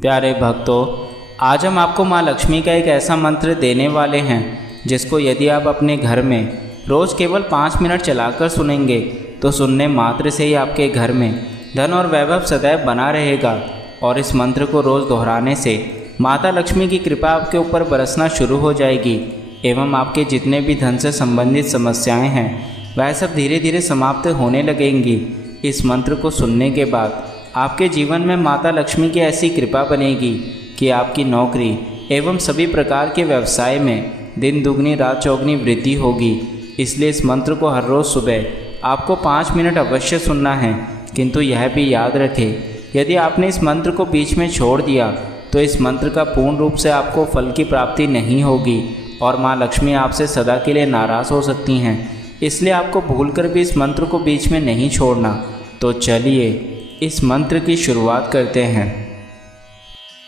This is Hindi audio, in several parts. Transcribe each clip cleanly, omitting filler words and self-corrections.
प्यारे भक्तों, आज हम आपको माँ लक्ष्मी का एक ऐसा मंत्र देने वाले हैं जिसको यदि आप अपने घर में रोज़ केवल 5 मिनट चलाकर सुनेंगे तो सुनने मात्र से ही आपके घर में धन और वैभव सदैव बना रहेगा। और इस मंत्र को रोज़ दोहराने से माता लक्ष्मी की कृपा आपके ऊपर बरसना शुरू हो जाएगी एवं आपके जितने भी धन से संबंधित समस्याएं हैं वह सब धीरे धीरे समाप्त होने लगेंगी। इस मंत्र को सुनने के बाद आपके जीवन में माता लक्ष्मी की ऐसी कृपा बनेगी कि आपकी नौकरी एवं सभी प्रकार के व्यवसाय में दिन दुगनी रात चौगनी वृद्धि होगी। इसलिए इस मंत्र को हर रोज़ सुबह आपको 5 मिनट अवश्य सुनना है। किंतु यह भी याद रखें, यदि आपने इस मंत्र को बीच में छोड़ दिया तो इस मंत्र का पूर्ण रूप से आपको फल की प्राप्ति नहीं होगी और माँ लक्ष्मी आपसे सदा के लिए नाराज़ हो सकती हैं। इसलिए आपको भूलकर भी इस मंत्र को बीच में नहीं छोड़ना। तो चलिए इस मंत्र की शुरुआत करते हैं।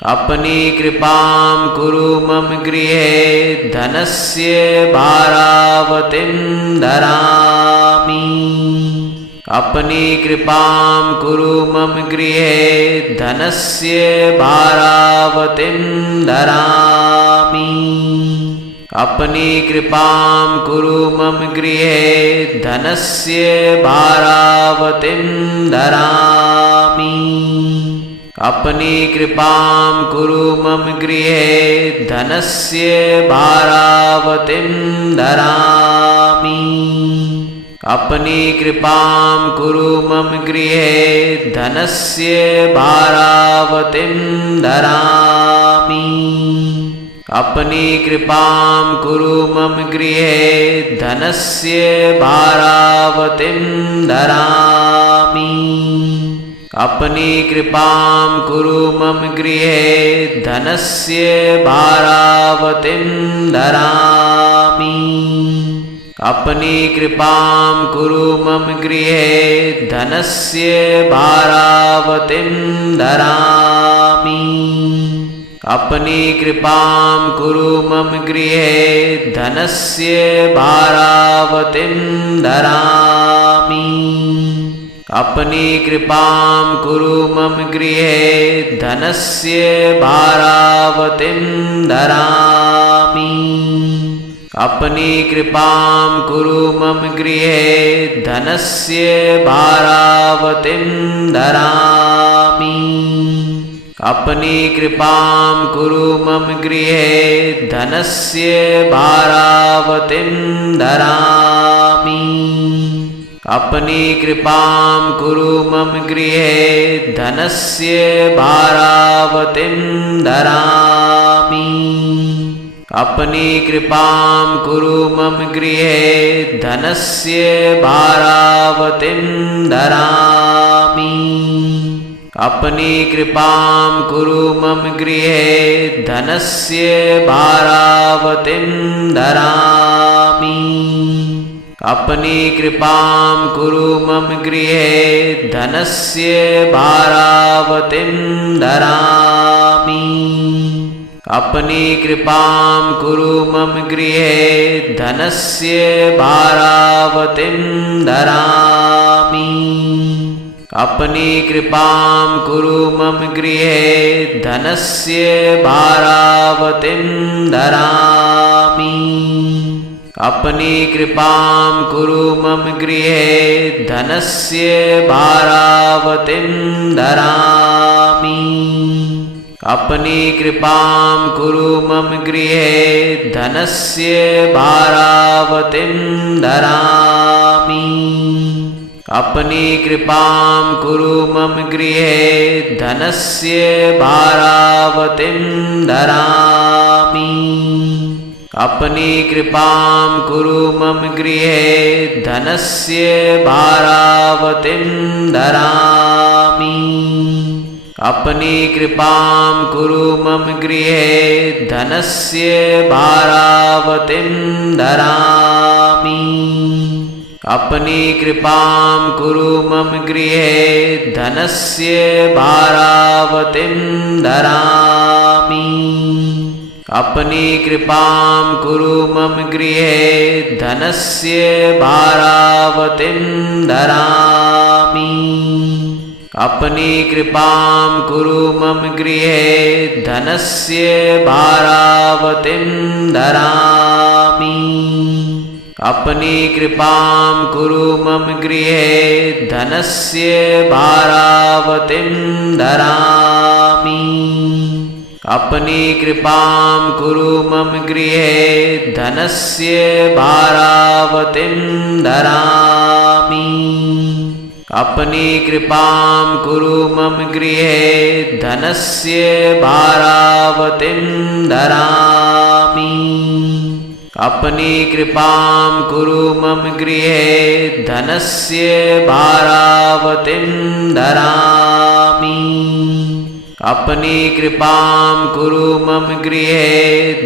अपनी कृपां कुरु मम गृहे धनस्य भारावतीं धरामि। अपनी कृपां कुरु मम गृहे धनस्य भारावतीं धरामि। अपनी कृपां कुरु मम गृहे धनस्य भारावतीं धरामि। अपनी कृपां कुरु मम गृहे धनस्य भारावतीं धरामि। अपनी कृपां कुरु मम गृहे धनस्य भारावतीं धरामि। अपनी कृपां कुरु मम गृहे धनस्य भारावतीं धरामि। अपनी कृपां कुरु मम गृहे धनस्य भारावतीं धरामि। अपनी कृपां कुरु मम गृहे धनस्य भारावतीं धरामि। अपनी कृपां कुरु मम गृहे धनस्य भारावतीं धरामि। अपनी कृपां कुरु मम गृहे धनस्य भारावतीं धरामि। अपनी कृपां कुरु मम गृहे धनस्य भारावतीं धरामि। अपनी कृपां कुरु मम गृहे धनस्य भारावतीं धरामि। अपनी कृपां कुरु मम गृहे धनस्य भारावतीं धरामि। अपनी कृपां कुरु मम गृहे धनस्य भारावतीं धरामि। अपनी कृपां कुरु मम गृहे धनस्य भारावतीं धरामि। अपनी कृपां कुरु मम गृहे धनस्य भारावतीं धरामि। अपनी कृपां कुरु मम गृहे धनस्य भारावतीं धरामि। अपनी कृपां कुरु मम गृहे धनस्य भारावतीं धरामि। अपनी कृपां कुरु मम गृहे धनस्य भारावतीं धरामि। अपनी कृपां कुरु मम गृहे धनस्य भारावतीं धरामि। अपनी कृपां कुरु मम गृहे धनस्य भारावतीं धरामि। अपनी कृपां कुरु मम गृहे धनस्य भारावतीं धरामि। अपनी कृपां कुरु मम गृहे धनस्य भारावतीं धरामि। अपनी कृपां कुरु मम गृहे धनस्य भारावतीं धरामि। अपनी कृपां कुरु मम गृहे धनस्य भारावतीं धरामि। अपनी कृपां कुरु मम गृहे धनस्य भारावतीं धरामि। अपनी कृपां कुरु मम गृहे धनस्य भारावतीं धरामि। अपनी कृपां कुरु मम गृहे धनस्य भारावतीं धरामि। अपनी कृपां कुरु मम गृहे धनस्य भारावतीं धरामि। अपनी कृपां कुरु मम गृहे धनस्य भारावतीं धरामि। अपनी कृपां कुरु मम गृहे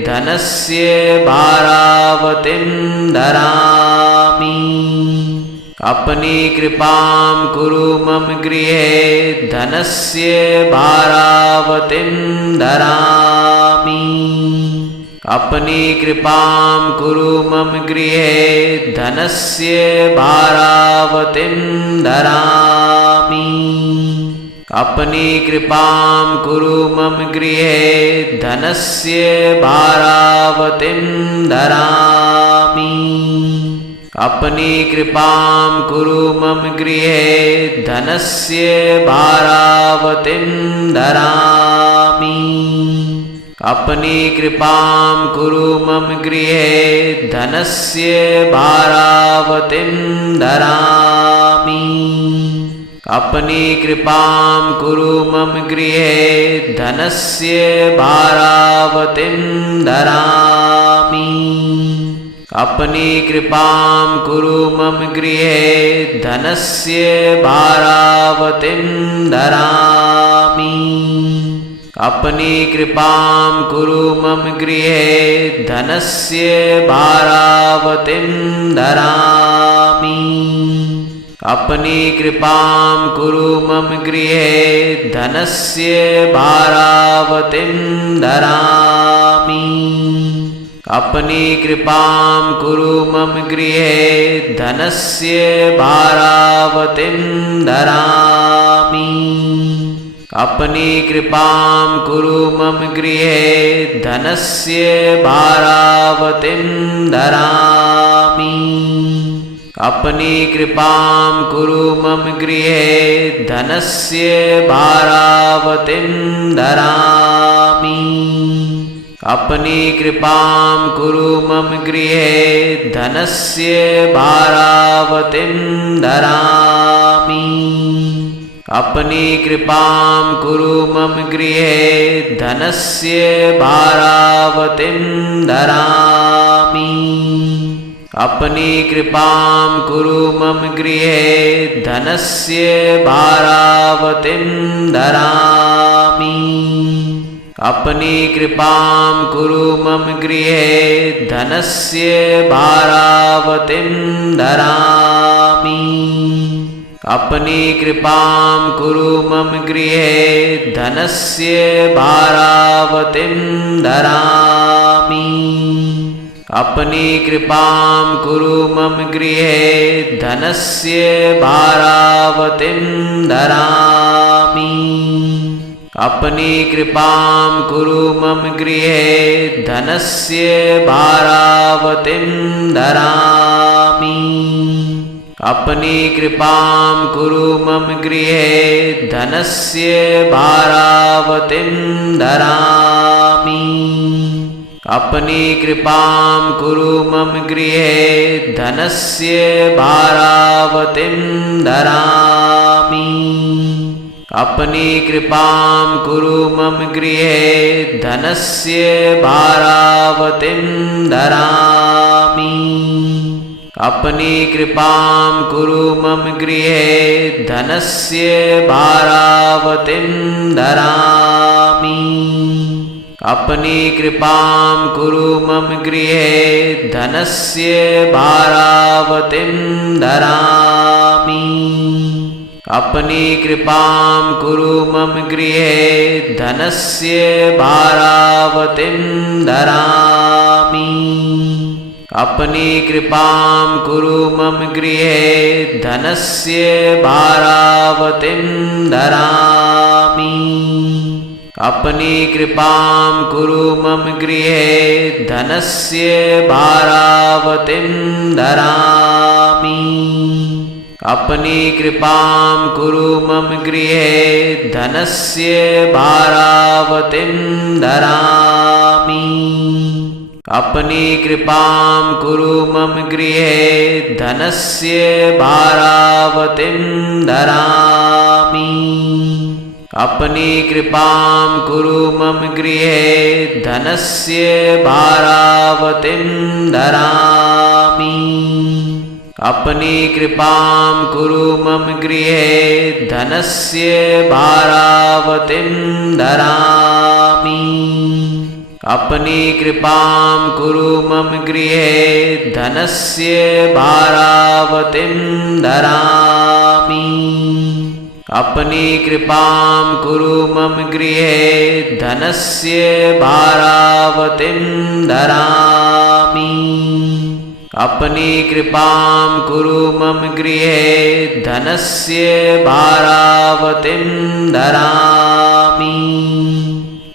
धनस्य भारावतीं धरामि। अपनी कृपां कुरु मम गृहे धनस्य भारावतीं धरामि। अपनी कृपां कुरु मम गृहे धनस्य भारावतीं धरामि। अपनी कृपां कुरु मम गृहे धनस्य भारावतीं धरामि। अपनी कृपां कुरु मम गृहे धनस्य भारावतीं धरामि। अपनी कृपां कुरु मम गृहे धनस्य भारावतीं धरामि। अपनी कृपां कुरु मम गृहे धनस्य भारावतीं धरामि। अपनी कृपां कुरु मम गृहे धनस्य भारावतीं धरामि। अपनी कृपां कुरु मम गृहे धनस्य भारावतीं धरामि। अपनी कृपां कुरु मम गृहे धनस्य भारावतीं धरामि। अपनी कृपां कुरु मम गृहे धनस्य भारावतीं धरामि। अपनी कृपां कुरु मम गृहे धनस्य भारावतीं धरामि। अपनी कृपां कुरु मम गृहे धनस्य भारावतीं धरामि। अपनी कृपां कुरु मम गृहे धनस्य भारावतीं धरामि। अपनी कृपां कुरु मम गृहे धनस्य भारावतीं धरामि। अपनी कृपां कुरु मम गृहे धनस्य भारावतीं धरामि। अपनी कृपां कुरु मम गृहे धनस्य भारावतीं धरामि। अपनी कृपां कुरु मम गृहे धनस्य भारावतीं धरामि। अपनी कृपां कुरु मम गृहे धनस्य भारावतीं धरामि। अपनी कृपां कुरु मम गृहे धनस्य भारावतीं धरामि। अपनी कृपां कुरु मम गृहे धनस्य भारावतीं धरामि। अपनी कृपां कुरु मम गृहे धनस्य भारावतीं धरामि। अपनी कृपां कुरु मम गृहे धनस्य भारावतीं धरामि। अपनी कृपां कुरु मम गृहे धनस्य भारावतीं धरामि। अपनी कृपां कुरु मम गृहे धनस्य भारावतीं धरामि। अपनी कृपां कुरु मम गृहे धनस्य भारावतीं धरामि। अपनी कृपां कुरु मम गृहे धनस्य भारावतीं भारावतीं धरामि। अपनी कृपां कुरु मम गृहे धनस्य भारावतीं धरामि। अपनी कृपां कुरु मम गृहे धनस्य भारावतीं धरामि। अपनी कृपां कुरु मम गृहे धनस्य भारावतीं धरामि। अपनी कृपां कुरु मम गृहे धनस्य भारावतीं धरामि। अपनी कृपां कुरु मम गृहे धनस्य भारावतीं धरामि। अपनी कृपां कुरु मम गृहे धनस्य भारावतीं धरामि। अपनी कृपां कुरु मम गृहे धनस्य भारावतीं धरामि। अपनी कृपां कुरु मम गृहे धनस्य भारावतीं धरामि।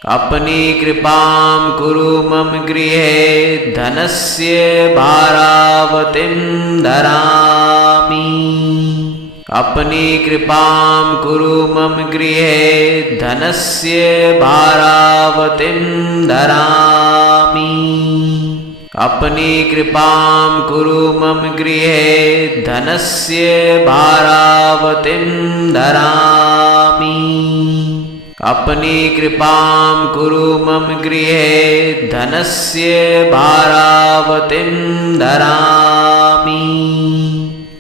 अपनी कृपां कुरु मम गृहे धनस्य भारावतीं धरामि। अपनी कृपां कुरु मम गृहे धनस्य भारावतीं धरामि। अपनी कृपां कुरु मम गृहे धनस्य भारावतीं धरामि। अपनी कृपां कुरु मम गृहे धनस्य भारावतीं धरामि।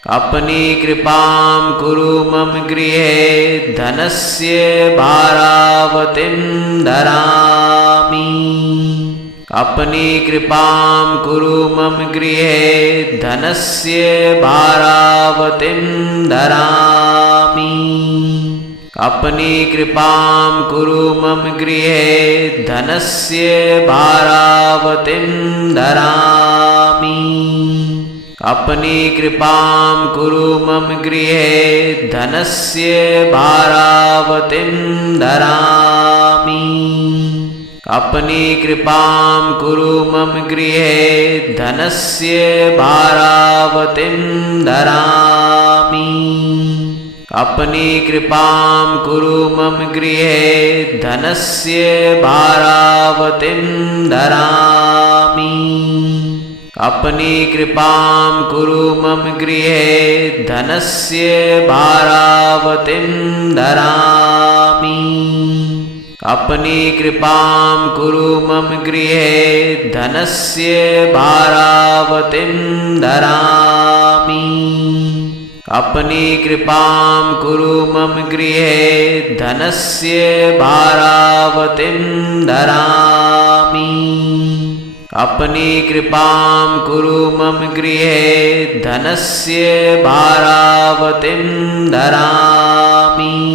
अपनी कृपां कुरु मम गृहे धनस्य भारावतीं धरामि। अपनी कृपां कुरु मम गृहे धनस्य भारावतीं धरामि। अपनी कृपां कुरु मम गृहे धनस्य भारावतीं धरामि। अपनी कृपां कुरु मम गृहे धनस्य भारावतीं धरामि। अपनी कृपां कुरु मम गृहे धनस्य भारावतीं धरामि। अपनी कृपां कुरु मम गृहे धनस्य भारावतीं धरामि। अपनी कृपां कुरु मम गृहे धनस्य भारावतीं धरामि। अपनी कृपां कुरु मम गृहे धनस्य भारावतीं धरामि। अपनी कृपां कुरु मम गृहे धनस्य भारावतीं धरामि। अपनी कृपां कुरु मम गृहे धनस्य भारावतीं धरामि।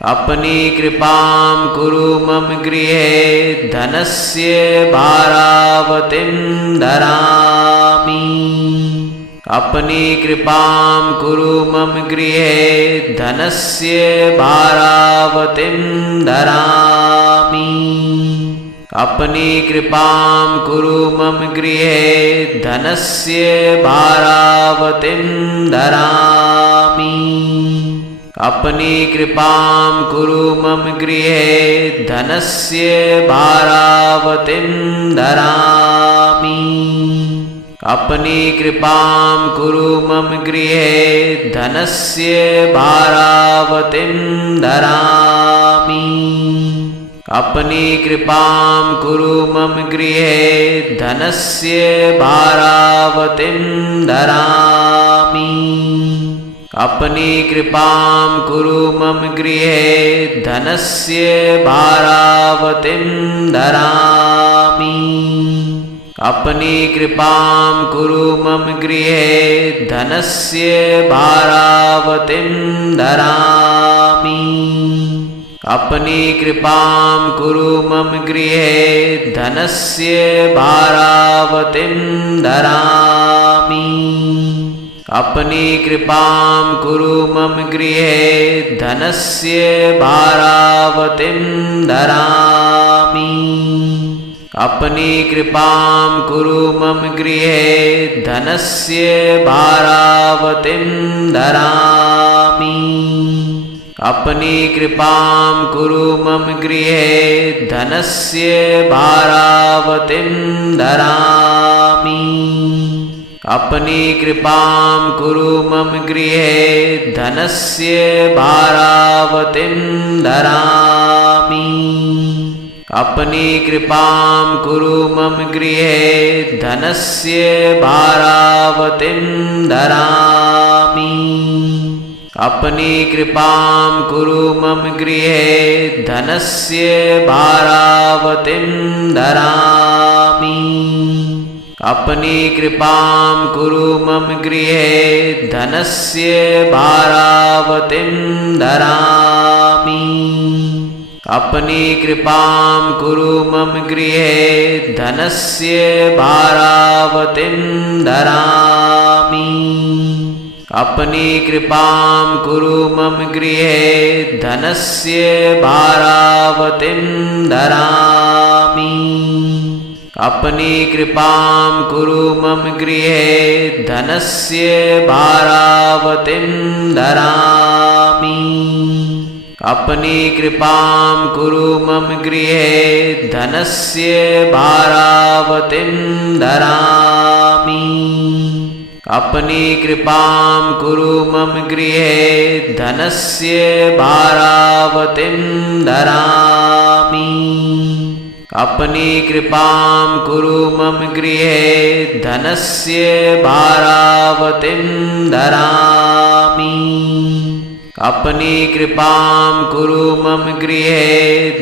अपनी कृपां कुरु मम गृहे धनस्य भारावतीं धरामि। अपनी कृपां कुरु मम गृहे धनस्य भारावतीं धरामि। अपनी कृपां कुरु मम गृहे धनस्य भारावतीं धरामि। अपनी कृपां कुरु मम गृहे धनस्य भारावतीं धरामि। अपनी कृपां कुरु मम गृहे धनस्य भारावतीं धरामि। अपनी कृपां कुरु मम गृहे धनस्य भारावतीं धरामि। अपनी कृपां कुरु मम गृहे धनस्य भारावतीं धरामि। अपनी कृपां कुरु मम गृहे धनस्य भारावतीं धरामि। अपनी कृपां कुरु मम गृहे धनस्य भारावतीं धरामि। अपनी कृपां कुरु मम गृहे धनस्य भारावतीं धरामि। अपनी कृपां कुरु मम गृहे धनस्य भारावतीं धरामि। अपनी कृपां कुरु मम गृहे धनस्य भारावतीं धरामि। अपनी कृपां कुरु मम गृहे धनस्य भारावतीं धरामि। अपनी कृपां कुरु मम गृहे धनस्य भारावतीं धरामि। अपनी कृपां कुरु मम गृहे धनस्य भारावतीं धरामि। अपनी कृपां कुरु मम गृहे धनस्य भारावतीं धरामि। अपनी कृपां कुरु मम गृहे धनस्य भारावतीं धरामि। अपनी कृपां कुरु मम गृहे धनस्य भारावतीं धरामि। अपनी कृपां कुरु मम गृहे धनस्य भारावतीं धरामि। अपनी कृपां कुरु मम गृहे धनस्य भारावतीं धरामि। अपनी कृपां कुरु मम गृहे धनस्य भारावतीं धरामि। अपनी कृपां कुरु मम गृहे धनस्य भारावतीं धरामि। अपनी कृपां कुरु मम गृहे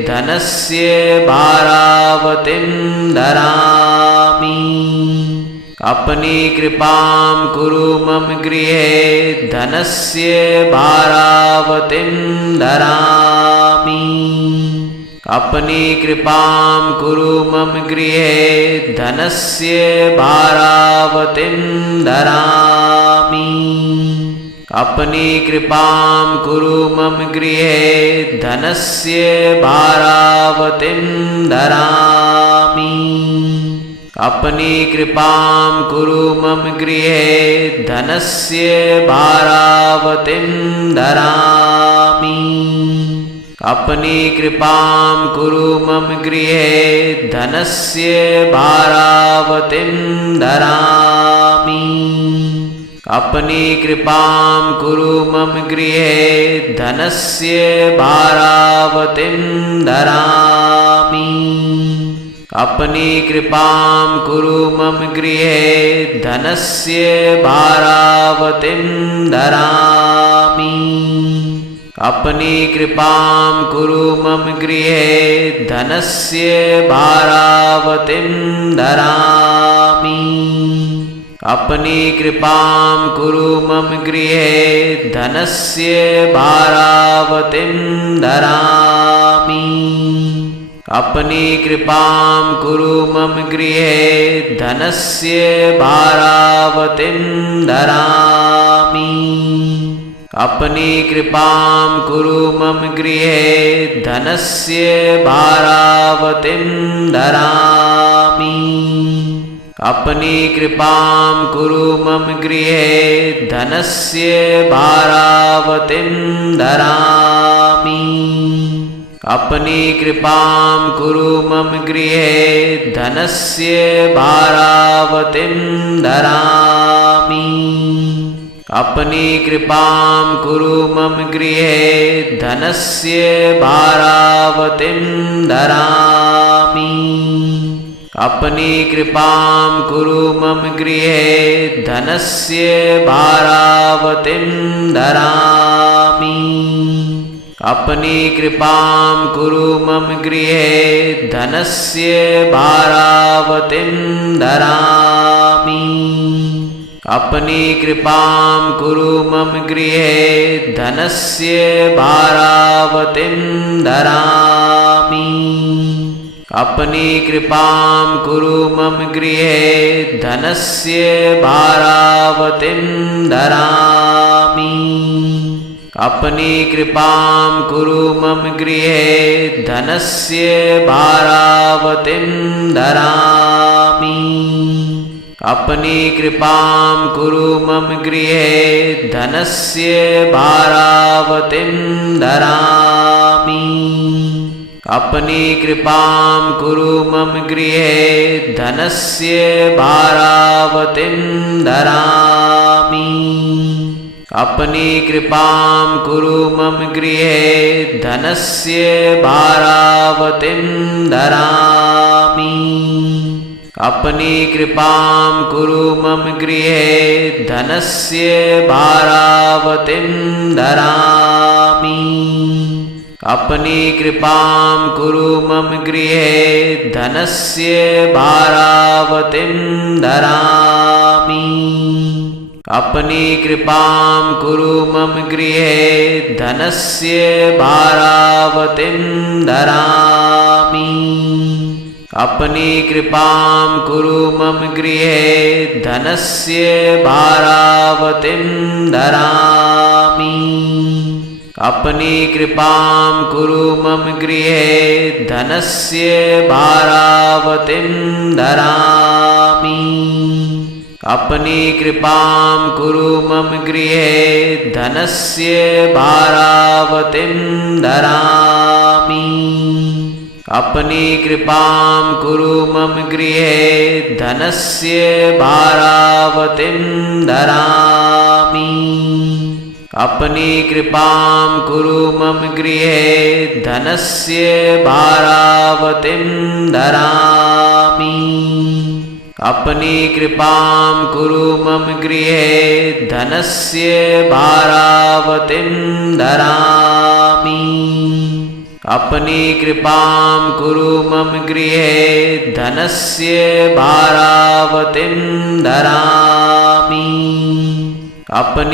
धनस्य भारावतीं धरामि। अपनी कृपां कुरु मम गृहे धनस्य भारावतीं धरामि। अपनी कृपां कुरु मम गृहे धनस्य भारावतीं धरामि। अपनी कृपां कुरु मम गृहे धनस्य भारावतीं धरामि। अपनी कृपां कुरु मम गृहे धनस्य भारावतीं धरामि। अपनी कृपां कुरु मम गृहे धनस्य भारावतीं धरामि। अपनी कृपां कुरु मम गृहे धनस्य भारावतीं धरामि। अपनी कृपां कुरु मम गृहे धनस्य भारावतीं धरामि। अपनी कृपां कुरु मम गृहे धनस्य भारावतीं धरामि। अपनी कृपां कुरु मम गृहे धनस्य भारावतीं धरामि। अपनी कृपां कुरु मम गृहे धनस्य भारावतीं धरामि। अपनी कृपां कुरु मम गृहे धनस्य भारावतीं धरामि। अपनी कृपां कुरु मम गृहे धनस्य भारावतीं धरामि। अपनी कृपां कुरु मम गृहे धनस्य भारावतीं धरामि। अपनी कृपां कुरु मम गृहे धनस्य भारावतीं धरामि। अपनी कृपां कुरु मम गृहे धनस्य भारावतीं धरामि। अपनी कृपां कुरु मम गृहे धनस्य भारावतीं धरामि। अपनी कृपां कुरु मम गृहे धनस्य भारावतीं धरामि। अपनी कृपां कुरु मम गृहे धनस्य भारावतीं धरामि। अपनी कृपां कुरु मम गृहे धनस्य भारावतीं धरामि। अपनी कृपां कुरु मम गृहे धनस्य भारावतीं धरामि। अपनी कृपां कुरु मम गृहे धनस्य भारावतीं धरामि। अपनी कृपां कुरु मम गृहे धनस्य भारावतीं धरामि। अपनी कृपां कुरु मम गृहे धनस्य भारावतीं धरामि। अपनी कृपां कुरु मम गृहे धनस्य भारावतीं धरामि। अपनी कृपां कुरु मम गृहे धनस्य भारावतीं धरामि। अपनी कृपां कुरु मम गृहे धनस्य भारावतीं धरामि। अपनी कृपां कुरु मम गृहे धनस्य भारावतीं धरामि। अपनी कृपां कुरु मम गृहे धनस्य भारावतीं धरामि। अपनी कृपां कुरु मम गृहे धनस्य भारावतीं धरामि। अपनी कृपां कुरु मम गृहे धनस्य भारावतीं धरामि। अपनी कृपां कुरु मम गृहे धनस्य भारावतीं धरामि। अपनी कृपां कुरु मम गृहे धनस्य भारावतीं धरामि। अपनी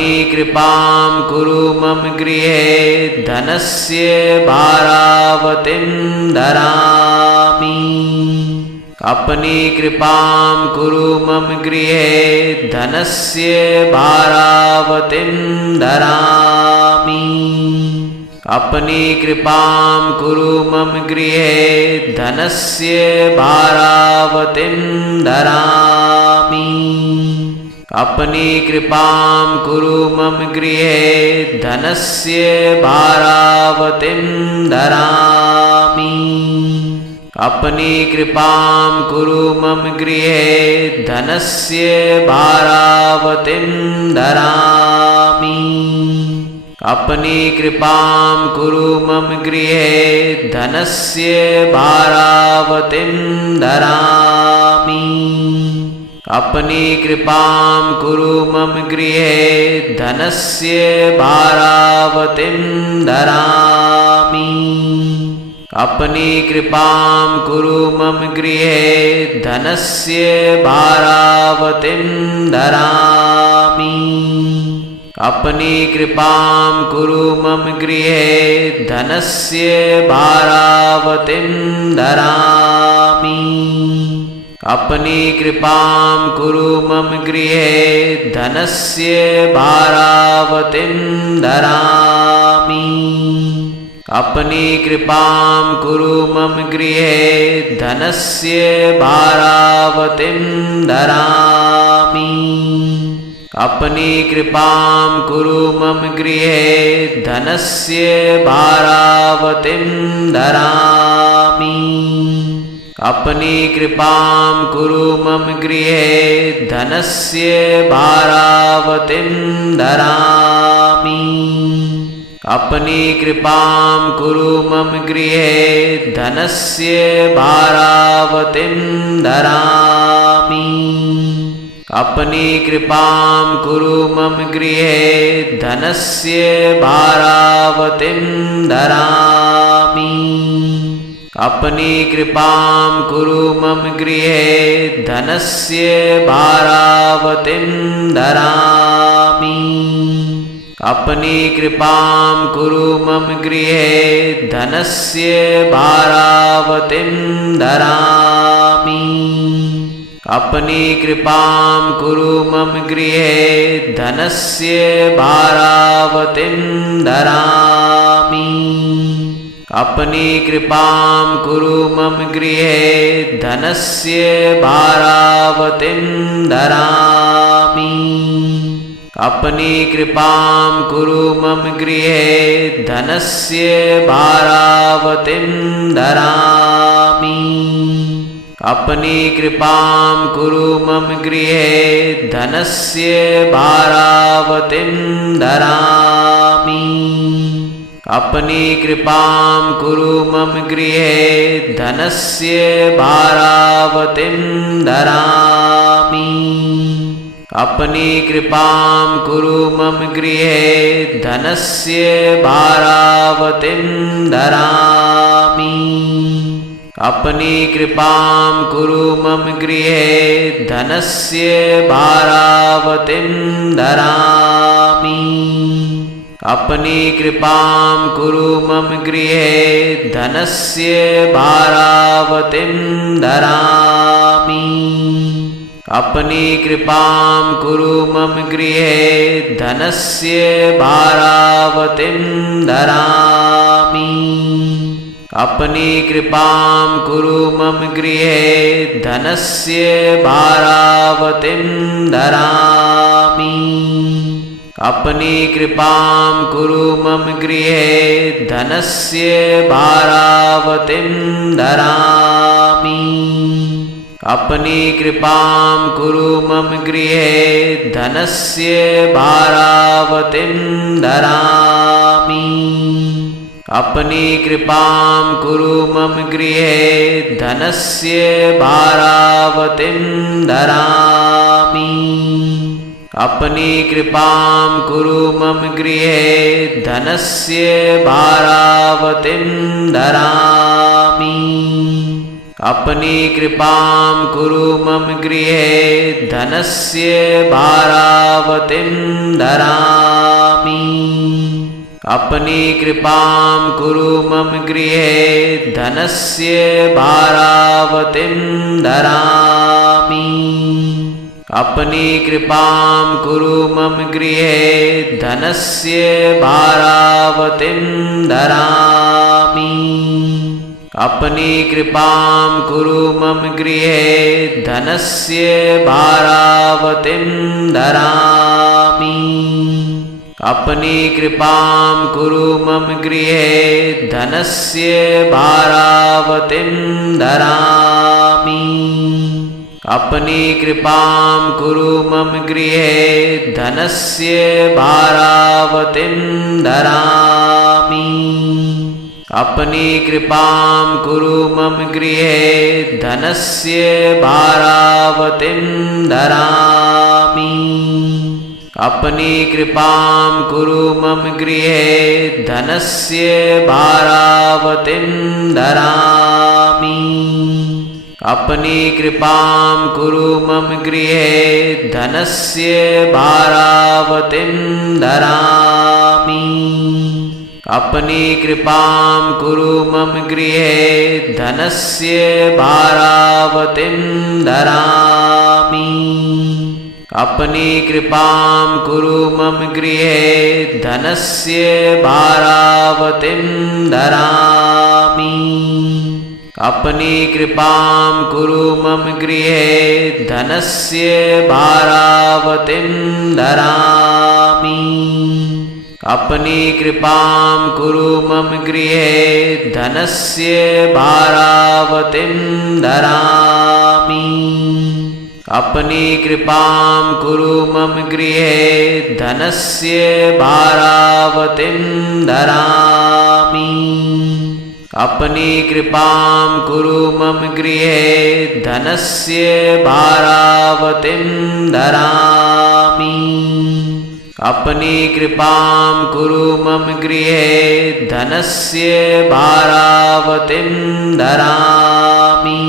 कृपां कुरु मम गृहे धनस्य भारावतीं धरामि। अपनी कृपां कुरु मम गृहे धनस्य भारावतीं धरामि। अपनी कृपां कुरु मम गृहे धनस्य भारावतीं धरामि। अपनी कृपां कुरु मम गृहे धनस्य भारावतीं धरामि। अपनी कृपां कुरु मम गृहे धनस्य भारावतीं धरामि। अपनी कृपां कुरु मम गृहे धनस्य भारावतीं धरामि। अपनी कृपां कुरु मम गृहे धनस्य भारावतीं धरामि। अपनी कृपां कुरु मम गृहे धनस्य भारावतीं धरामि। अपनी कृपां कुरु मम गृहे धनस्य भारावतीं धरामि। अपनी कृपां कुरु मम गृहे धनस्य भारावतीं धरामि। अपनी कृपां कुरु मम गृहे धनस्य भारावतीं धरामि। अपनी कृपां कुरु मम गृहे धनस्य भारावतीं धरामि। अपनी कृपां कुरु मम गृहे धनस्य भारावतीं धरामि। अपनी कृपां कुरु मम गृहे धनस्य भारावतीं धरामि। अपनी कृपां कुरु मम गृहे धनस्य भारावतीं धरामि। अपनी कृपां कुरु मम गृहे धनस्य भारावतीं धरामि। अपनी कृपां कुरु मम गृहे धनस्य भारावतीं धरामि। अपनी कृपां कुरु मम गृहे धनस्य भारावतीं धरामि। अपनी कृपां कुरु मम गृहे धनस्य भारावतीं धरामि। अपनी कृपां कुरु मम गृहे धनस्य भारावतीं धरामि। अपनी कृपां कुरु मम गृहे धनस्य भारावतीं धरामि। अपनी कृपां कुरु मम गृहे धनस्य भारावतीं धरामि। अपनी कृपां कुरु मम गृहे धनस्य भारावतीं धरामि। अपनी कृपां कुरु मम गृहे धनस्य भारावतीं धरामि। अपनी कृपां कुरु मम गृहे धनस्य भारावतीं धरामि। अपनी कृपां कुरु मम गृहे धनस्य भारावतीं धरामि। अपनी कृपां कुरु मम गृहे धनस्य भारावतीं धरामि। अपनी कृपां कुरु मम गृहे धनस्य भारावतीं धरामि। अपनी कृपां कुरु मम गृहे धनस्य भारावतीं धरामि। अपनी कृपां कुरु मम गृहे धनस्य भारावतीं धरामि। अपनी कृपां कुरु मम गृहे धनस्य भारावतीं धरामि। अपनी कृपां कुरु मम गृहे धनस्य भारावतीं धरामि। अपनी कृपां कुरु मम गृहे धनस्य भारावतीं धरामि। अपनी कृपां कुरु मम गृहे धनस्य भारावतीं धरामि। अपनी कृपां कुरु मम गृहे धनस्य भारावतीं धरामि। अपनी कृपां कुरु मम गृहे धनस्य भारावतीं धरामि। अपनी कृपां कुरु मम गृहे धनस्य भारावतीं धरामि। अपनी कृपां कुरु मम गृहे धनस्य भारावतीं धरामि। अपनी कृपां कुरु मम गृहे धनस्य भारावतीं धरामि। अपनी कृपां कुरु मम गृहे धनस्य भारावतीं धरामि। अपनी कृपां कुरु मम गृहे धनस्य भारावतीं धरामि। अपनी कृपां कुरु मम गृहे धनस्य भारावतीं धरामि। अपनी कृपां कुरु मम गृहे धनस्य भारावतीं धरामि। अपनी कृपां कुरु मम गृहे धनस्य भारावतीं धरामि। अपनी कृपां कुरु मम गृहे धनस्य भारावतीं धरामि। अपनी कृपां कुरु मम गृहे धनस्य भारावतीं धरामि। अपनी कृपां कुरु मम गृहे धनस्य भारावतीं धरामि।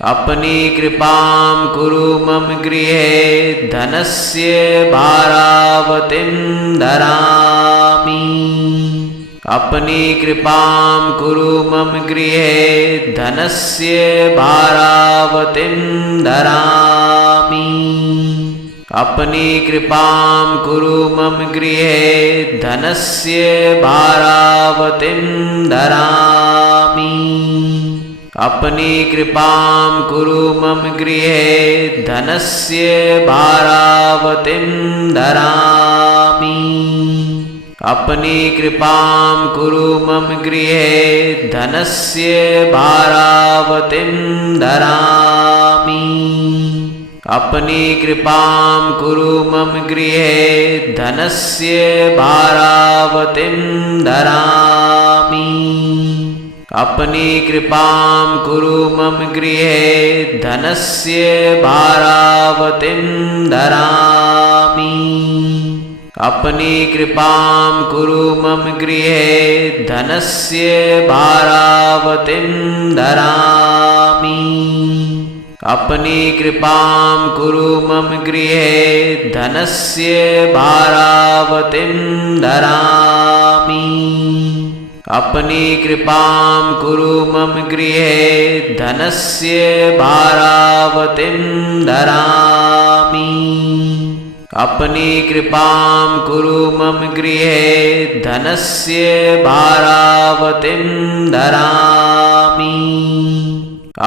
अपनी कृपां कुरु मम गृहे धनस्य भारावतीं धरामि। अपनी कृपां कुरु मम गृहे धनस्य भारावतीं धरामि। अपनी कृपां कुरु मम गृहे धनस्य भारावतीं धरामि। अपनी कृपां कुरु मम गृहे धनस्य भारावतीं धरामि। अपनी कृपां कुरु मम गृहे धनस्य भारावतीं धरामि। अपनी कृपां कुरु मम गृहे धनस्य भारावतीं धरामि। अपनी कृपां कुरु मम गृहे धनस्य भारावतीं धरामि। अपनी कृपां कुरु मम गृहे धनस्य भारावतीं धरामि। अपनी कृपां कुरु मम गृहे धनस्य भारावतीं धरामि। अपनी कृपां कुरु मम गृहे धनस्य भारावतीं धरामि। अपनी कृपां कुरु मम गृहे धनस्य भारावतीं धरामि।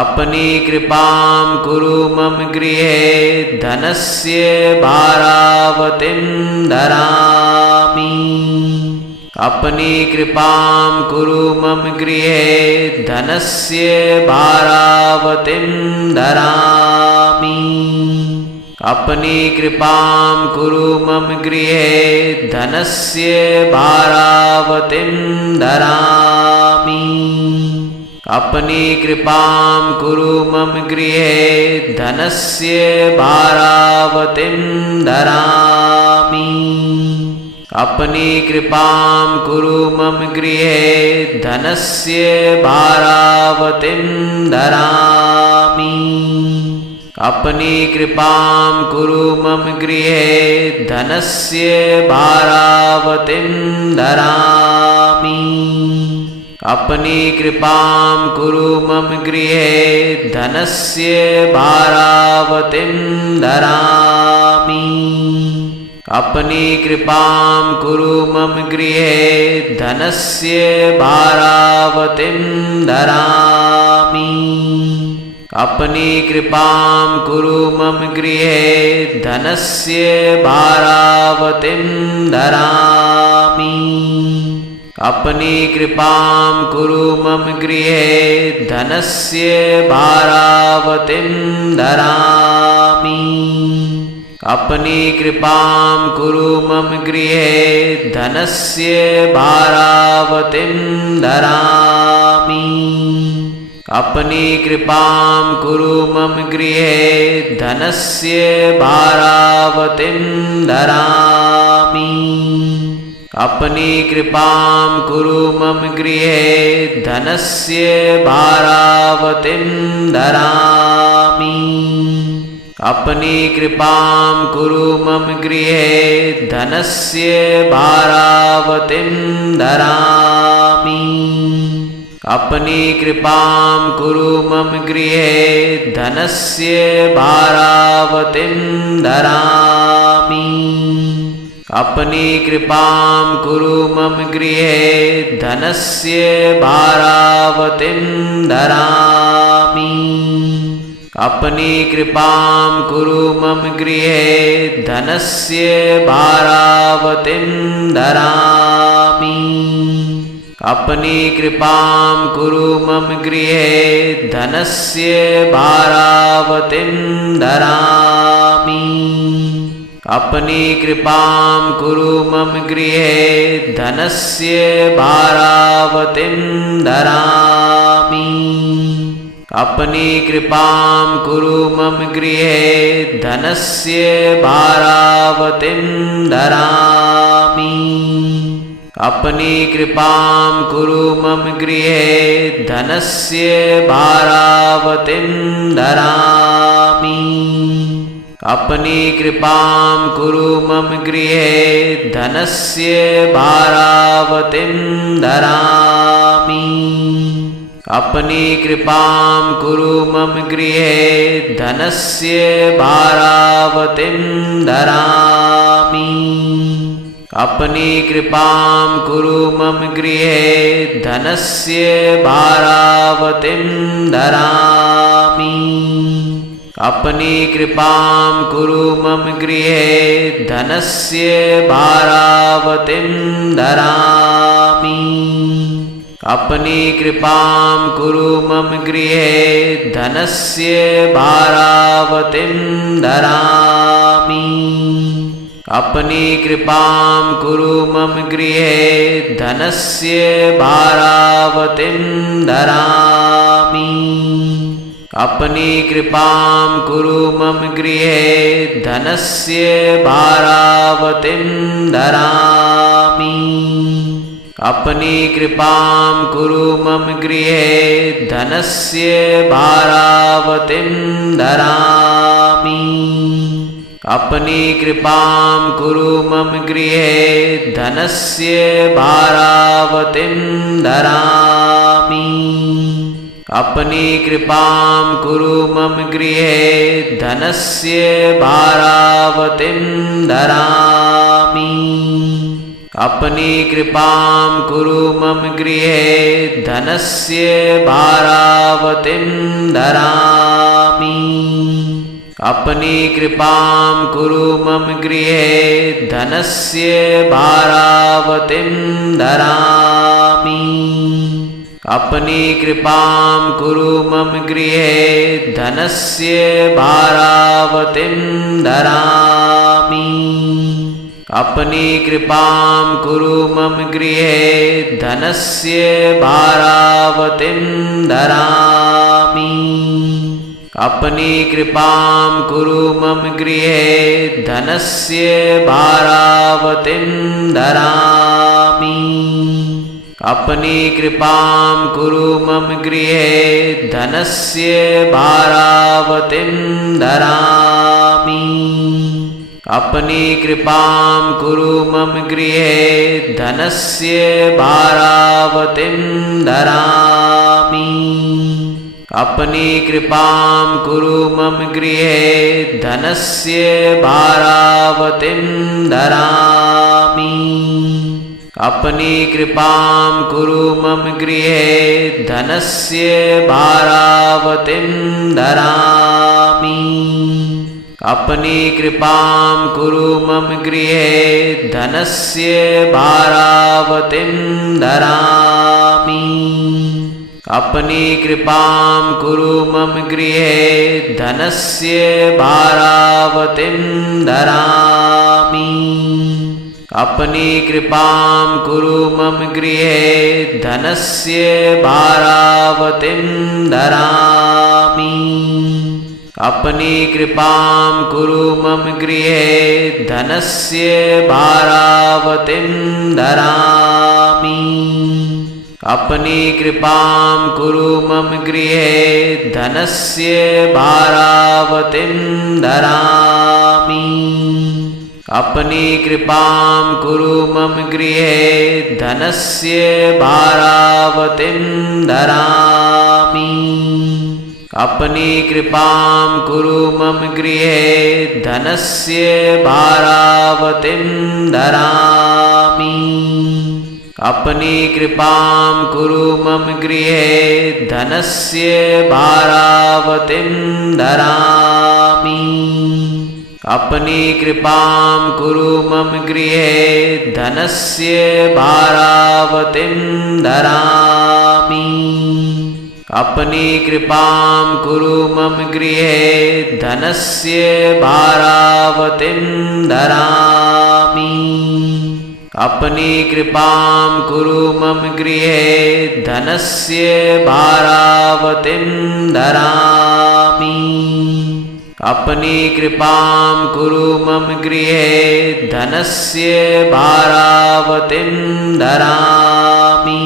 अपनी कृपां कुरु मम गृहे धनस्य भारावतीं धरामि। अपनी कृपां कुरु मम गृहे धनस्य भारावतीं धरामि। अपनी कृपां कुरु मम गृहे धनस्य भारावतीं धरामि। अपनी कृपां कुरु मम गृहे धनस्य भारावतीं धरामि। अपनी कृपां कुरु मम गृहे धनस्य भारावतीं धरामि। अपनी कृपां कुरु मम गृहे धनस्य भारावतीं धरामि। अपनी कृपां कुरु मम गृहे धनस्य भारावतीं धरामि। अपनी कृपां कुरु मम गृहे धनस्य भारावतीं धरामि। अपनी कृपां कुरु मम गृहे धनस्य भारावतीं धरामि। अपनी कृपां कुरु मम गृहे धनस्य भारावतीं धरामि। अपनी कृपां कुरु मम गृहे धनस्य भारावतीं धरामि। अपनी कृपां कुरु मम गृहे धनस्य भारावतीं धरामि। अपनी कृपां कुरु मम गृहे धनस्य भारावतीं धरामि। अपनी कृपां कुरु मम गृहे धनस्य भारावतीं धरामि। अपनी कृपां कुरु मम गृहे धनस्य भारावतीं धरामि। अपनी कृपां कुरु मम गृहे धनस्य भारावतीं धरामि। अपनी कृपां कुरु मम गृहे धनस्य भारावतीं धरामि। अपनी कृपां कुरु मम गृहे धनस्य भारावतीं धरामि। अपनी कृपां कुरु मम गृहे धनस्य भारावतीं धरामि। अपनी कृपां कुरु मम गृहे धनस्य भारावतीं धरामि। अपनी कृपां कुरु मम गृहे धनस्य भारावतीं धरामि। अपनी कृपां कुरु मम गृहे धनस्य भारावतीं धरामि। अपनी कृपां कुरु मम गृहे धनस्य भारावतीं धरामि। अपनी कृपां कुरु मम गृहे धनस्य भारावतीं धरामि। अपनी कृपां कुरु मम गृहे धनस्य भारावतीं धरामि। अपनी कृपां कुरु मम गृहे धनस्य भारावतीं धरामि। अपनी कृपां कुरु मम गृहे धनस्य भारावतीं धरामि। अपनी कृपां कुरु मम गृहे धनस्य भारावतीं धरामि। अपनी कृपां कुरु मम गृहे धनस्य भारावतीं धरामि। अपनी कृपां कुरु मम गृहे धनस्य भारावतीं धरामि। अपनी कृपां कुरु मम गृहे धनस्य भारावतीं धरामि। अपनी कृपां कुरु मम गृहे धनस्य भारावतीं धरामि। अपनी कृपां कुरु मम गृहे धनस्य भारावतीं धरामि। अपनी कृपां कुरु मम गृहे धनस्य भारावतीं धरामि। अपनी कृपां कुरु मम गृहे धनस्य भारावतीं धरामि। अपनी कृपां कुरु मम गृहे धनस्य भारावतीं धरामि। अपनी कृपां कुरु मम गृहे धनस्य भारावतीं धरामि। अपनी कृपां कुरु मम गृहे धनस्य भारावतीं धरामि। अपनी कृपां कुरु मम गृहे धनस्य भारावतीं धरामि। अपनी कृपां कुरु मम गृहे धनस्य भारावतीं धरामि। अपनी कृपां कुरु मम गृहे धनस्य भारावतीं धरामि। अपनी कृपां कुरु मम गृहे धनस्य भारावतीं धरामि। अपनी कृपां कुरु मम गृहे धनस्य भारावतीं धरामि। अपनी कृपां कुरु मम गृहे धनस्य भारावतीं धरामि। अपनी कृपां कुरु मम गृहे धनस्य भारावतीं धरामि। अपनी कृपां कुरु मम गृहे धनस्य भारावतीं धरामि। अपनी कृपां कुरु मम गृहे धनस्य भारावतीं धरामि। अपनी कृपां कुरु मम गृहे धनस्य भारावतीं धरामि। अपनी कृपां कुरु मम गृहे धनस्य भारावतीं धरामि। अपनी कृपां कुरु मम गृहे धनस्य भारावतीं धरामि। अपनी कृपां कुरु मम गृहे धनस्य भारावतीं धरामि। अपनी कृपां कुरु मम गृहे धनस्य भारावतीं धरामि।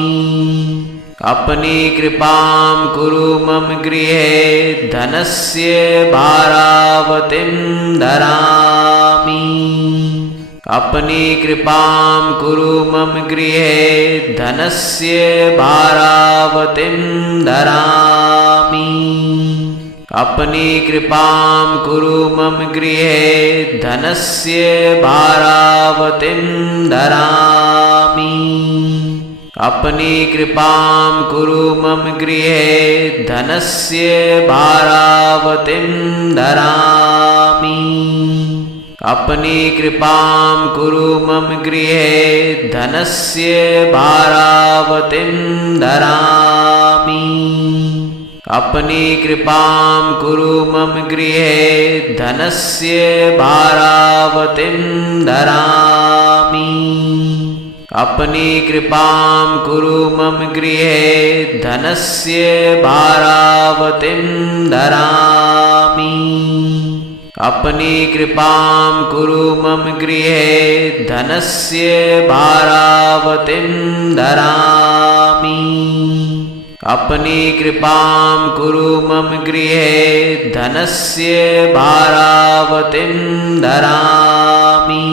अपनी कृपां कुरु मम गृहे धनस्य भारावतीं धरामि। अपनी कृपां कुरु मम गृहे धनस्य भारावतीं धरामि। अपनी कृपां कुरु मम गृहे धनस्य भारावतीं धरामि। अपनी कृपां कुरु मम गृहे धनस्य भारावतीं धरामि। अपनी कृपां कुरु मम गृहे धनस्य भारावतीं धरामि। अपनी कृपां कुरु मम गृहे धनस्य भारावतीं धरामि। अपनी कृपां कुरु मम गृहे धनस्य भारावतीं धरामि। अपनी कृपां कुरु मम गृहे धनस्य भारावतीं धरामि। अपनी कृपां कुरु मम गृहे धनस्य भारावतीं धरामि।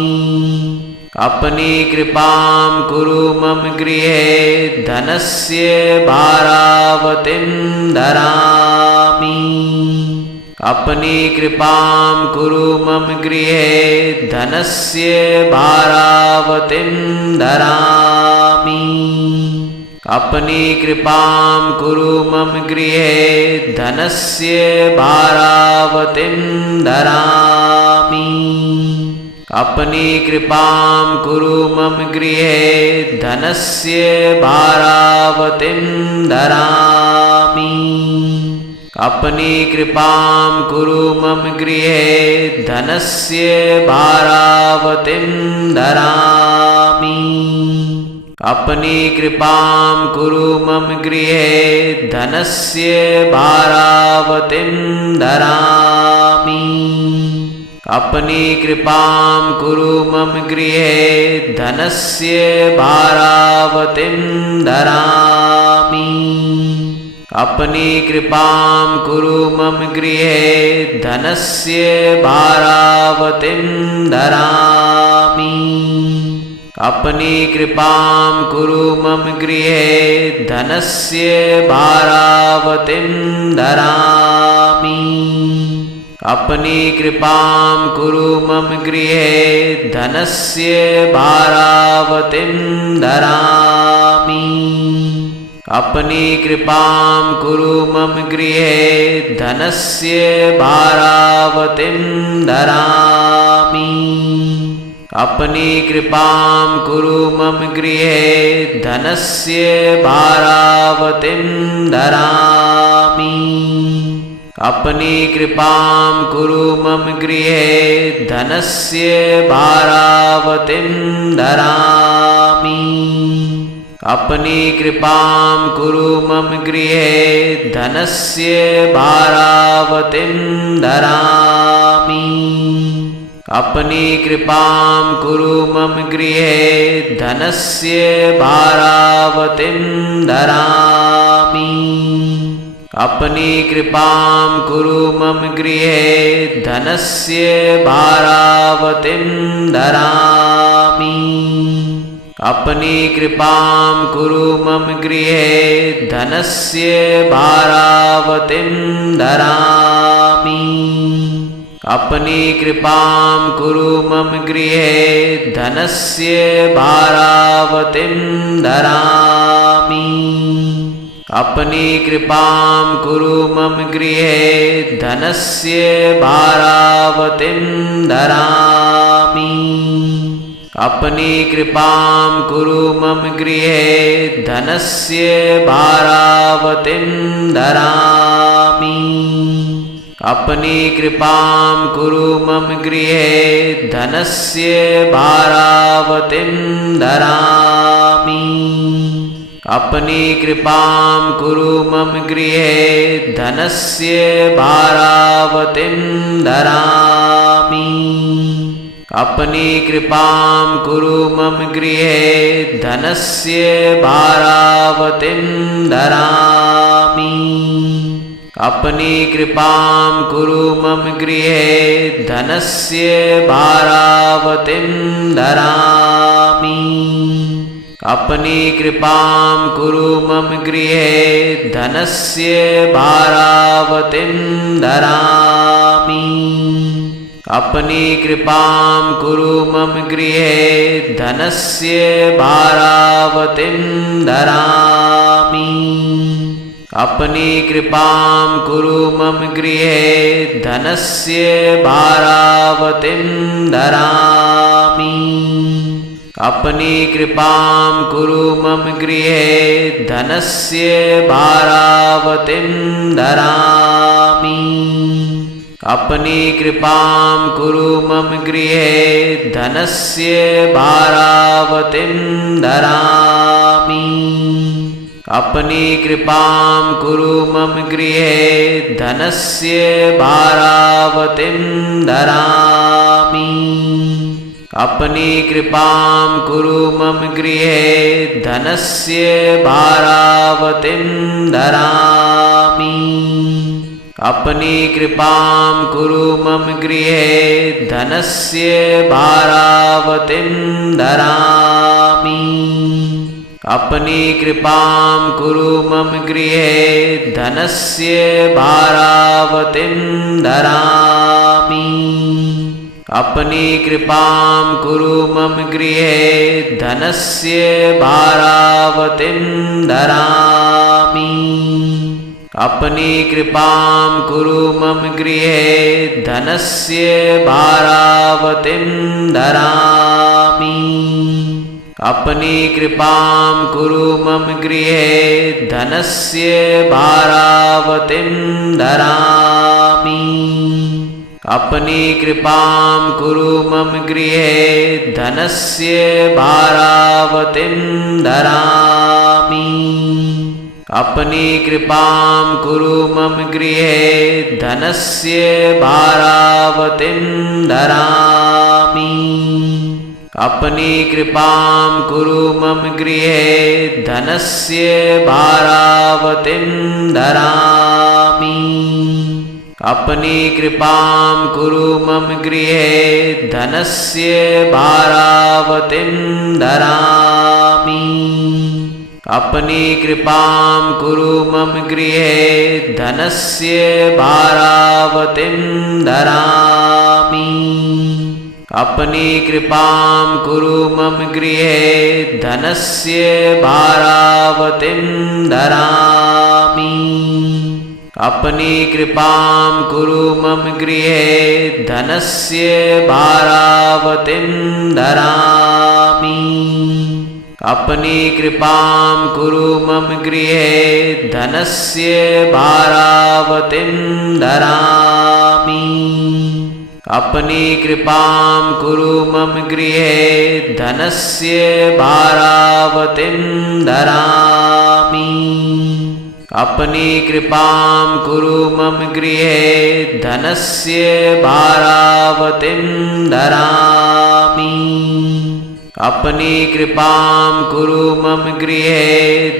अपनी कृपां कुरु मम गृहे धनस्य भारावतीं धरामि। अपनी कृपां कुरु मम गृहे धनस्य भारावतीं धरामि। अपनी कृपां कुरु मम गृहे धनस्य भारावतीं धरामि। अपनी कृपां कुरु मम गृहे धनस्य भारावतीं धरामि। अपनी कृपां कुरु मम गृहे धनस्य भारावतीं धरामि। अपनी कृपां कुरु मम गृहे धनस्य भारावतीं धरामि। अपनी कृपां कुरु मम गृहे धनस्य भारावतीं धरामि। अपनी कृपां कुरु मम गृहे धनस्य भारावतीं धरामि। अपनी कृपां कुरु मम गृहे धनस्य भारावतीं धरामि। अपनी कृपां कुरु मम गृहे धनस्य भारावतीं धरामि। अपनी कृपां कुरु मम गृहे धनस्य भारावतीं धरामि। अपनी कृपां कुरु मम गृहे धनस्य भारावतीं धरामि। अपनी कृपां कुरु मम गृहे धनस्य भारावतीं धरामि। अपनी कृपां कुरु मम गृहे धनस्य भारावतीं धरामि। अपनी कृपां कुरु मम गृहे धनस्य भारावतीं धरामि। अपनी कृपां कुरु मम गृहे धनस्य भारावतीं धरामि। अपनी कृपां कुरु मम गृहे धनस्य भारावतीं धरामि। अपनी कृपां कुरु मम गृहे धनस्य भारावतीं धरामि। अपनी कृपां कुरु मम गृहे धनस्य भारावतीं धरामि। अपनी कृपां कुरु मम गृहे धनस्य भारावतीं धरामि। अपनी कृपां कुरु मम गृहे धनस्य भारावतीं धरामि। अपनी कृपां कुरु मम गृहे धनस्य भारावतीं धरामि। अपनी कृपां कुरु मम गृहे धनस्य भारावतीं धरामि। अपनी कृपां कुरु मम गृहे धनस्य भारावतीं धरामि। अपनी कृपां कुरु मम गृहे धनस्य भारावतीं धरामि। अपनी कृपां कुरु मम गृहे धनस्य भारावतीं धरामि। अपनी कृपां कुरु मम गृहे धनस्य भारावतीं धरामि। अपनी कृपां कुरु मम गृहे धनस्य भारावतीं धरामि। अपनी कृपां कुरु मम गृहे धनस्य भारावतीं धरामि। अपनी कृपां कुरु मम गृहे धनस्य भारावतीं धरामि। अपनी कृपां कुरु मम गृहे धनस्य भारावतीं धरामि। अपनी कृपां कुरु मम गृहे धनस्य भारावतीं धरामि। अपनी कृपां कुरु मम गृहे धनस्य भारावतीं धरामि। अपनी कृपां कुरु मम गृहे धनस्य भारावतीं धरामि। अपनी कृपां कुरु मम गृहे धनस्य भारावतीं धरामि। अपनी कृपां कुरु मम गृहे धनस्य भारावतीं धरामि। अपनी कृपां कुरु मम गृहे धनस्य भारावतीं धरामि। अपनी कृपां कुरु मम गृहे धनस्य भारावतीं धरामि। अपनी कृपां कुरु मम गृहे धनस्य भारावतीं धरामि। अपनी कृपां कुरु मम गृहे धनस्य भारावतीं धरामि। अपनी कृपां कुरु मम गृहे धनस्य भारावतीं धरामि। अपनी कृपां कुरु मम गृहे धनस्य भारावतीं धरामि। अपनी कृपां कुरु मम गृहे धनस्य भारावतीं धरामि। अपनी कृपां कुरु मम गृहे धनस्य भारावतीं धरामि। अपनी कृपां कुरु मम गृहे धनस्य भारावतीं धरामि। अपनी कृपां कुरु मम गृहे धनस्य भारावतीं धरामि। अपनी कृपां कुरु मम गृहे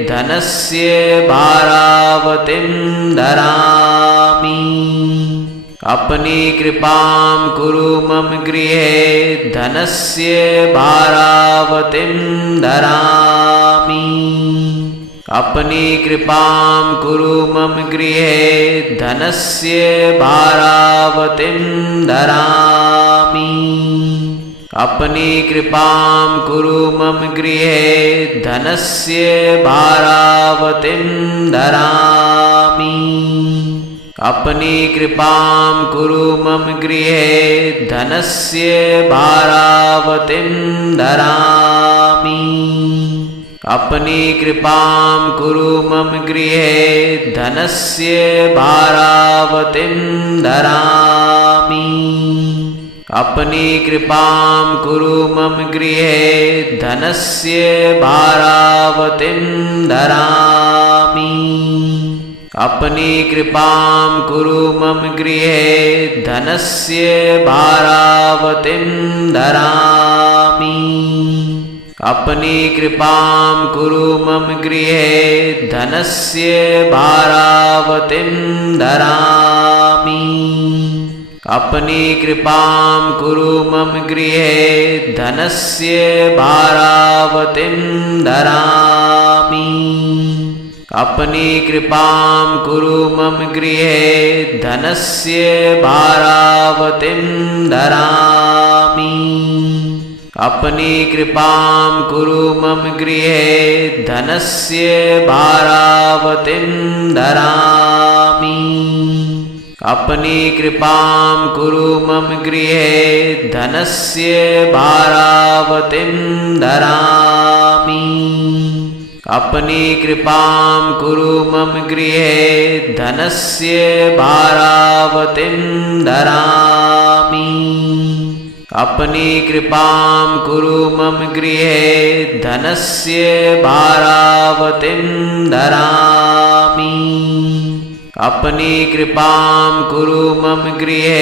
धनस्य भारावतीं धरामि। अपनी कृपां कुरु मम गृहे धनस्य भारावतीं धरामि। अपनी कृपां कुरु मम गृहे धनस्य भारावतीं धरामि। अपनी कृपां कुरु मम गृहे धनस्य भारावतीं धरामि। अपनी कृपां कुरु मम गृहे धनस्य भारावतीं धरामि। अपनी कृपां कुरु मम गृहे धनस्य भारावतीं धरामि। अपनी कृपां कुरु मम गृहे धनस्य भारावतीं धरामि। अपनी कृपां कुरु मम गृहे धनस्य भारावतीं धरामि। अपनी कृपां कुरु मम गृहे धनस्य भारावतीं धरामि। अपनी कृपां कुरु मम गृहे धनस्य भारावतीं धरामि। अपनी कृपां कुरु मम गृहे धनस्य भारावतीं धरामि। अपनी कृपां कुरु मम गृहे धनस्य भारावतीं धरामि। अपनी कृपां कुरु मम गृहे धनस्य भारावतीं धरामि। अपनी कृपां कुरु मम गृहे धनस्य भारावतीं धरामि। अपनी कृपां कुरु मम गृहे धनस्य भारावतीं धरामि। अपनी कृपां कुरु मम गृहे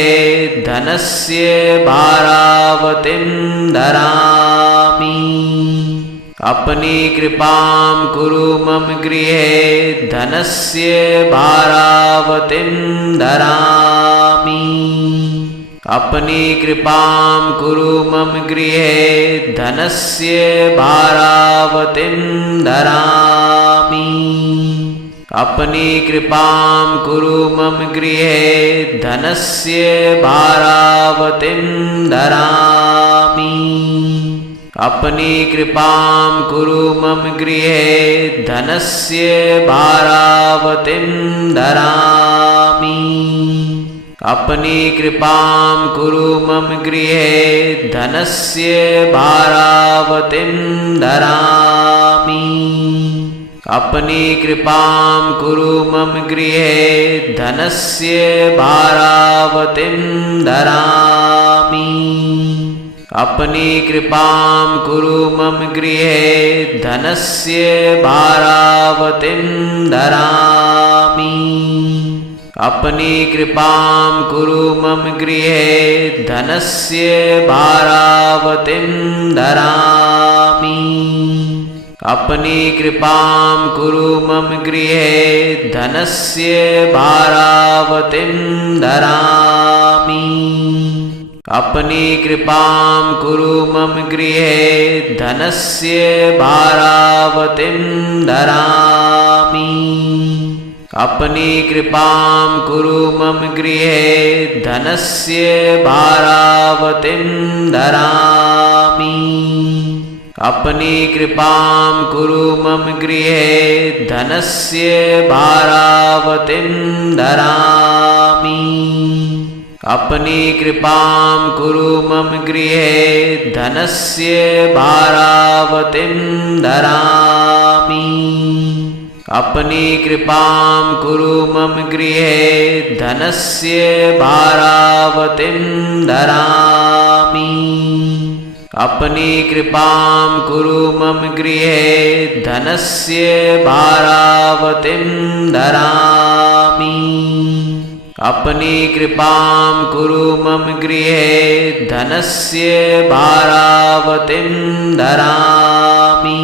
धनस्य भारावतीं धरामि। अपनी कृपां कुरु मम गृहे धनस्य भारावतीं धरामि। अपनी कृपां कुरु मम गृहे धनस्य भारावतीं धरामि। अपनी कृपां कुरु मम गृहे धनस्य भारावतीं धरामि। अपनी कृपां कुरु मम गृहे धनस्य भारावतीं धरामि। अपनी कृपां कुरु मम गृहे धनस्य भारावतीं धरामि। अपनी कृपां कुरु मम गृहे धनस्य भारावतीं धरामि। अपनी कृपां कुरु मम गृहे धनस्य भारावतीं धरामि। अपनी कृपां कुरु मम गृहे धनस्य भारावतीं धरामि। अपनी कृपां कुरु मम गृहे धनस्य भारावतीं धरामि। अपनी कृपां कुरु मम गृहे धनस्य भारावतीं धरामि। अपनी कृपां कुरु मम गृहे धनस्य भारावतीं धरामि। अपनी कृपां कुरु मम गृहे धनस्य भारावतीं धरामि। अपनी कृपां कुरु मम गृहे धनस्य भारावतीं धरामि। अपनी कृपां कुरु मम गृहे धनस्य भारावतीं धरामि। अपनी कृपां कुरु मम गृहे धनस्य भारावतीं धरामि। अपनी कृपां कुरु मम गृहे धनस्य भारावतीं धरामि।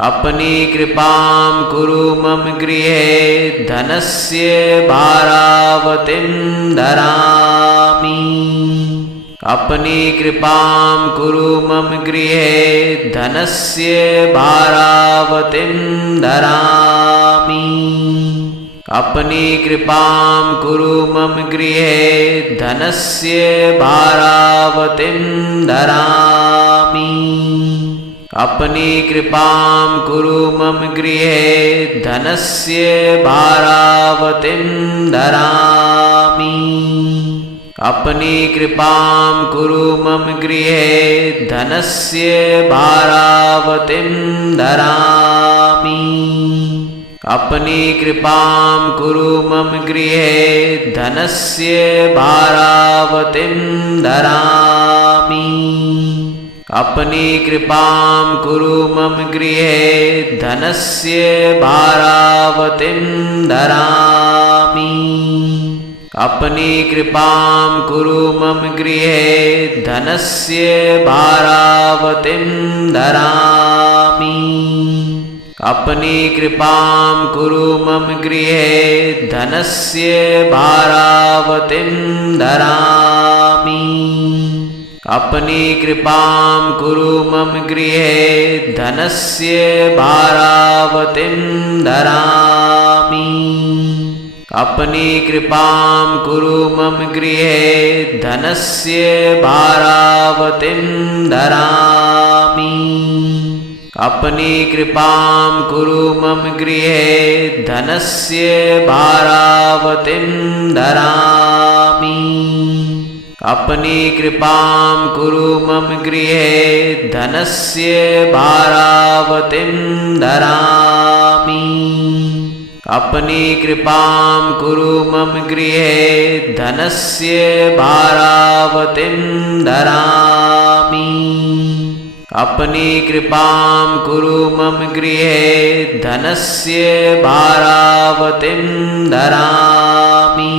अपनी कृपां कुरु मम गृहे धनस्य भारावतीं धरामि। अपनी कृपां कुरु मम गृहे धनस्य भारावतीं धरामि। अपनी कृपां कुरु मम गृहे धनस्य भारावतीं धरामि। अपनी कृपां कुरु मम गृहे धनस्य भारावतीं धरामि। अपनी कृपां कुरु मम गृहे धनस्य भारावतीं धरामि। अपनी कृपां कुरु मम गृहे धनस्य भारावतीं धरामि अपनी कृपां कुरु मम गृहे धनस्य भारावतीं धरामि अपनी कृपां कुरु मम गृहे धनस्य भारावतीं धरामि अपनी कृपां कुरु मम गृहे धनस्य भारावतीं धरामि अपनी कृपां कुरु मम गृहे धनस्य भारावतीं धरामि अपनी कृपां कुरु मम गृहे धनस्य भारावतीं धरामि अपनी कृपां कुरु मम गृहे धनस्य भारावतीं धरामि अपनी कृपां कुरु मम गृहे धनस्य भारावतीं धरामि अपनी कृपां कुरु मम गृहे धनस्य भारावतीं धरामि अपनी कृपां कुरु मम गृहे धनस्य भारावतीं धरामि।